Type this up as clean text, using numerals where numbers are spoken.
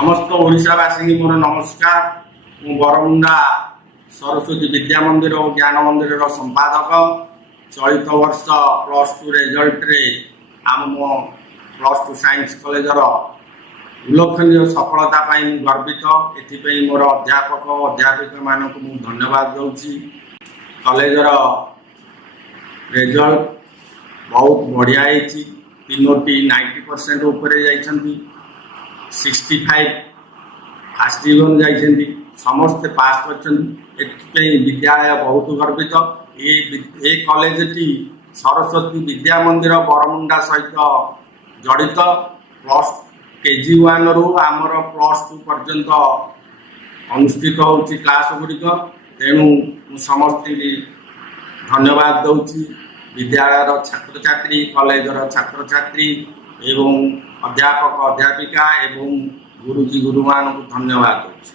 समस्त ओडिशावासी मोर नमस्कार। मु बरमुंडा सरस्वती विद्या मंदिर और ज्ञान मंदिर संपादक। चलित वर्ष +2 रिजल्ट रे आम +2 साइंस कॉलेजर उल्लेखनीय सफलता गर्वित। एथि मोर अध्यापक अध्यापिका मानक मु धन्यवाद दूची। कॉलेजर रिजल्ट बहुत बढ़िया है। तीनोटी 90% ऊपर जाइछंती, 65 फर्स्ट डिवीजन जाइछंती, समस्त पास करछंती। एथि विद्यालय बहुत गर्वित। ये कॉलेज टी सरस्वती विद्या मंदिर बरमुंडा सहित जड़ित। KG1 रु आमर +2 पर्यंत अनुष्ठित होची क्लास गुड़िक। तेणु समस्त धन्यवाद दूची विद्यालय छात्र छात्री, कॉलेजर छात्र छात्री एवं अध्यापक अध्यापिका एवं गुरुजी गुरुमान को धन्यवाद दूची।